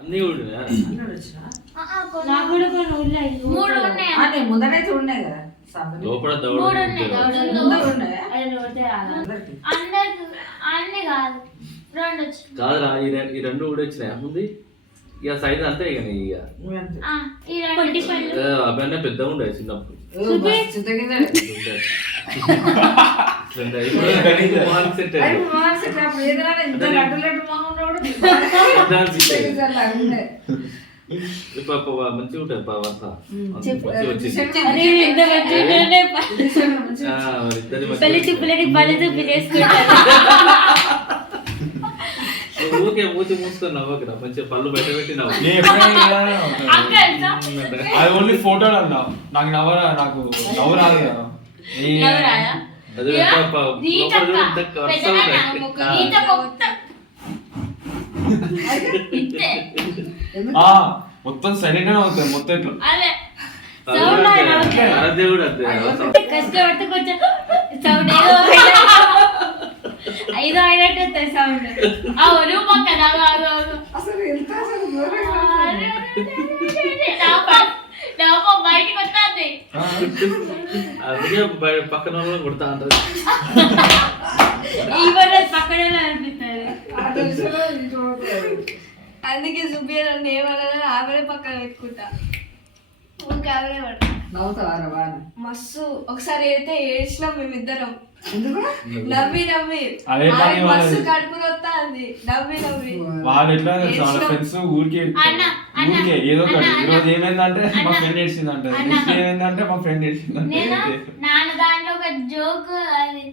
అన్ని ఊడినా నాకు కూడా కొన్ని ఊళ్ళాయి. 3 ఉన్నాయి. అదే ముందరైతే ఉన్నాయి కదా లోపల 3 ఉన్నాయి. ముందర ఉన్నాయా అందరికి అన్ని కాదు 2 వచ్చినాయి. కాదురా ఈ రెండు ఊడొచ్చినాయి ముందు ఇక సైజ్ అంతే ఇక నీ ఇక ఈ 2 అవన్నీ పెద్దగా ఉండే చిన్నప్పుడు మంచిగా ఉంటుంది వర్ష పెళ్లి చూపులని పళ్ళు చూపి చేసుకుంటారు. ఊరికే మూతి మూసుకున్నావు ఓకేనా మంచిగా పళ్ళు బయట పెట్టినావు. అది ఓన్లీ ఫోటోలు అన్నా నాకు నాకు నవ్వు రాదు కదా. అది మొత్తం సైలెంట్ గా అవుతుంది మొత్తం ఇట్లా. అదే కూడా అంతే కష్టపడితే కొంచెం సౌండ్ ఐదో అయినట్టు వస్తుంది సౌండ్. బయటకు వస్తుంది. అందుకే పక్కన వాళ్ళు కొడతా అంటారు. పక్కనే అనిపిస్తుంది. అందుకే సుబియా నన్ను ఏమన్నా ఆమెనే పక్కన పెట్టుకుంటా. ఆమెనే పడతా మస్తు. ఒకసారి అయితే ఏడ్చినాం మేమిద్దరం నవ్వి నవ్వి. మస్తు కడుపు నొత్తా అంది నవ్వి నవ్వి. వాళ్ళు ఎట్లా వాళ్ళ ఫ్రెండ్స్ ఊరికే ఏదో ఒకటి ఈరోజు ఏమైందంటే మా ఫ్రెండ్ ఏడ్చిందంటే ఏమైందంటే మా ఫ్రెండ్ ఏడ్చిందంటే నాన్న దాంట్లో ఒక జోక్ అది